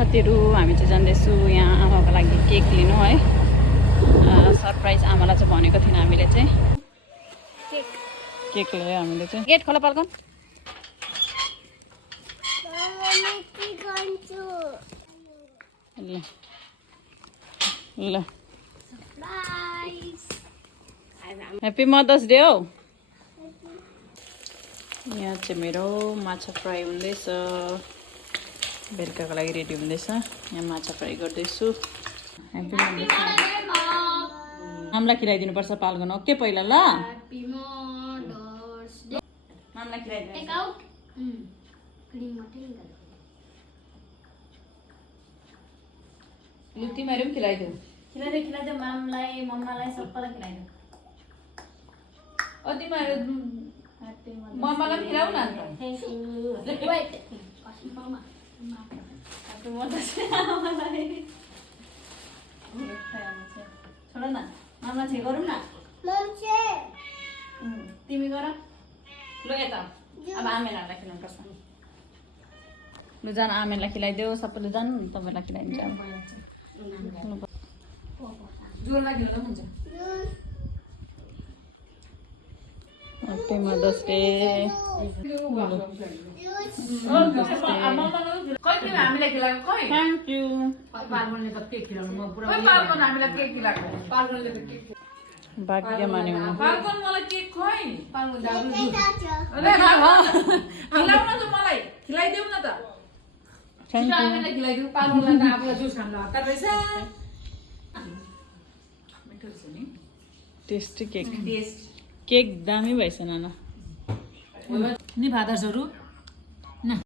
साथीहरू हामी चाहिँ जाँदैछु यहाँ आमाको लागि केक लिनु है। सरप्राइज आमालाई चाहिँ भनेको थिएन हामीले चाहिँ केक ल्यायो हामीले चाहिँ। गेट खोला पाल्कन ल ल ह्याप्पी मदर्स डे हौ। यहाँ चाहिँ मेरो माछा फ्राई हुँदैछ, बेलुकाको लागि रेडी हुँदैछ। यहाँ माछा फ्राई गर्दैछु। Happy mother's day. आमलाई खिलाइदिनुपर्छ पाल्गन ओके पहिला ल। मामलाई खिलाइदिनु तिमीहरू पनि खिलाइदिउ। खिलाइदिउ मामलाई मम्मालाई सबैलाई खिलाइदिउ। तिमीहरू मम्मालाई खिलाउ न अन्त। छोड न मामला छे गरौँ न। तिमी गर ल यता। अब आमेलालाई खिलाउनुपर्छ। लु जान आमेलाई खिलाइदेऊ। सबैले जानु तपाईँलाई खिलाइदिन्छ। जोर लाग्यो ल हुन्छ। Happy mother's day. Thank you. भाग्य माने हुनु। Tasty cake. केक दामी भएछ नाना। नि फादर्सहरू